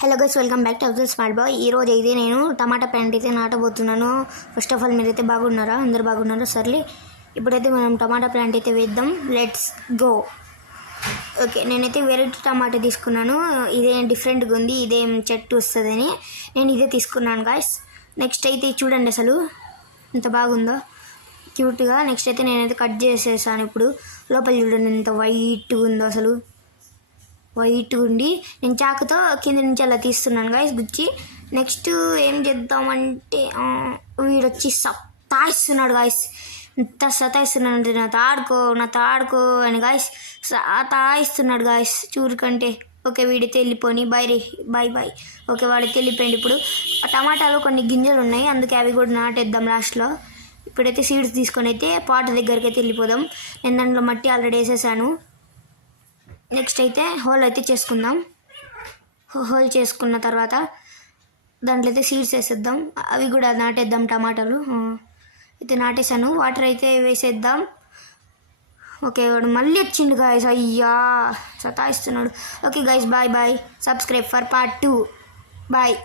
Hello guys, welcome back to Abdul smart boy. ఈరోజు అయితే నేను టమాటా ప్లాంట్ అయితే నాటబోతున్నాను. ఫస్ట్ ఆఫ్ ఆల్ మీరైతే బాగున్నారా? అందరు బాగున్నారా? సర్లే, ఇప్పుడైతే మనం టమాటా ప్లాంట్ అయితే వేద్దాం. Let's go. ఓకే, నేనైతే వెరైటీ టమాటా తీసుకున్నాను. ఇదేం డిఫరెంట్గా ఉంది, ఇదేం చెట్టు వస్తుందని నేను ఇదే తీసుకున్నాను గాయస్. నెక్స్ట్ అయితే చూడండి అసలు ఎంత బాగుందో, క్యూట్గా. నెక్స్ట్ అయితే నేనైతే కట్ చేసేసాను. ఇప్పుడు లోపల చూడండి ఎంత వైట్గా ఉందో, అసలు వైట్ ఉండి నేను చాకుతో కింద నుంచి అలా తీస్తున్నాను గాయస్ గుచ్చి. నెక్స్ట్ ఏం చేద్దామంటే వీడొచ్చి సతాయిస్తున్నాడు గాయస్. ఎంత సతాయిస్తున్నాడు అంటే నాతో ఆడుకో అని గాయస్ సతాయిస్తున్నాడు గాయస్ చూరుకంటే. ఓకే, వీడితే వెళ్ళిపోని బాయ్. ఓకే, వాడితే వెళ్ళిపోయింది. ఇప్పుడు ఆ టమాటాలో కొన్ని గింజలు ఉన్నాయి, అందుకే అవి కూడా నాటేద్దాం లాస్ట్లో. ఇప్పుడైతే సీడ్స్ తీసుకొని అయితే పాట దగ్గరికి అయితే వెళ్ళిపోదాం. నేను దాంట్లో మట్టి ఆల్రెడీ వేసేసాను. నెక్స్ట్ అయితే హోల్ అయితే చేసుకుందాం. హోల్ చేసుకున్న తర్వాత దాంట్లో అయితే సీడ్స్ వేసేద్దాం, అవి కూడా నాటేద్దాం. టమాటాలు అయితే నాటేసాను, వాటర్ అయితే వేసేద్దాం. ఓకే, వాడు మళ్ళీ వచ్చిండు గాయస్, అయ్యా సతాయిస్తున్నాడు. Okay guys, bye. Subscribe for part 2. Bye.